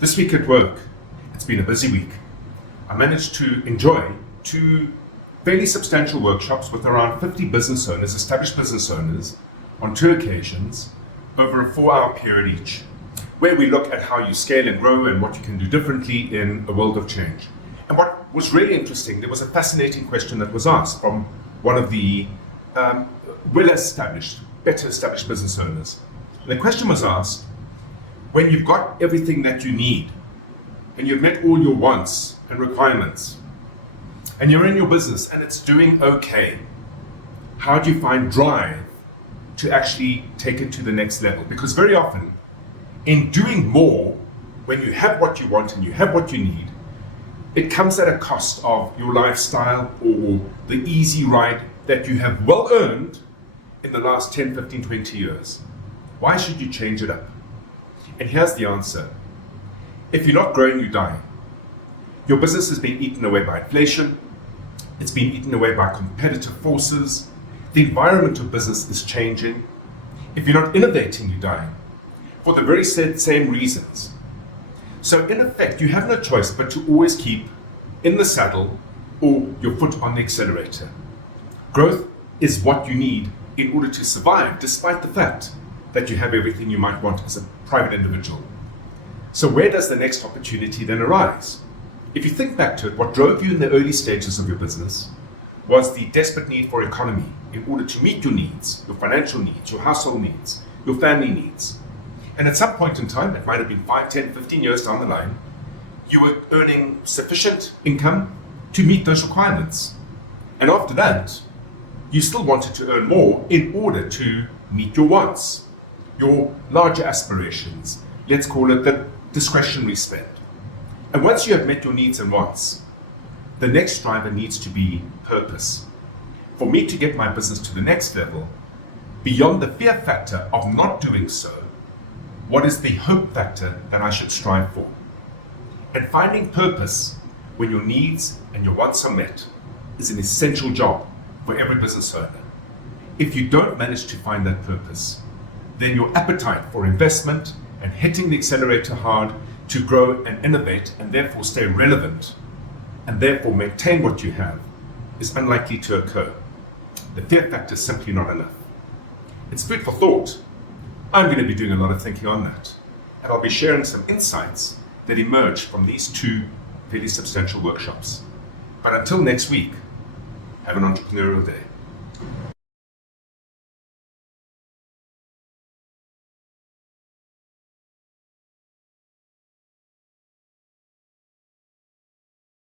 This week at work, it's been a busy week. I managed to enjoy two fairly substantial workshops with around 50 business owners, established business owners, on two occasions over a 4-hour period each, where we look at how you scale and grow and what you can do differently in a world of change. And what was really interesting, there was a fascinating question that was asked from one of the well-established, better established business owners. And the question was asked, when you've got everything that you need and you've met all your wants and requirements and you're in your business and it's doing okay, how do you find drive to actually take it to the next level? Because very often in doing more, when you have what you want and you have what you need, it comes at a cost of your lifestyle or the easy ride that you have well earned in the last 10, 15, 20 years. Why should you change it up? And here's the answer. If you're not growing, you die. Your business has been eaten away by inflation. It's been eaten away by competitive forces. The environment of business is changing. If you're not innovating, you die. For the very same reasons. So in effect, you have no choice but to always keep in the saddle or your foot on the accelerator. Growth is what you need in order to survive, despite the fact that you have everything you might want as a private individual. So where does the next opportunity then arise? If you think back to it, what drove you in the early stages of your business was the desperate need for economy in order to meet your needs, your financial needs, your household needs, your family needs. And at some point in time, it might have been 5, 10, 15 years down the line, you were earning sufficient income to meet those requirements. And after that, you still wanted to earn more in order to meet your wants, your larger aspirations. Let's call it the discretionary spend. And once you have met your needs and wants, the next driver needs to be purpose. For me to get my business to the next level, beyond the fear factor of not doing so, what is the hope factor that I should strive for? And finding purpose when your needs and your wants are met is an essential job for every business owner. If you don't manage to find that purpose, then your appetite for investment and hitting the accelerator hard to grow and innovate and therefore stay relevant and therefore maintain what you have is unlikely to occur. The fear factor is simply not enough. It's food for thought. I'm going to be doing a lot of thinking on that, and I'll be sharing some insights that emerge from these two fairly substantial workshops. But until next week, have an entrepreneurial day.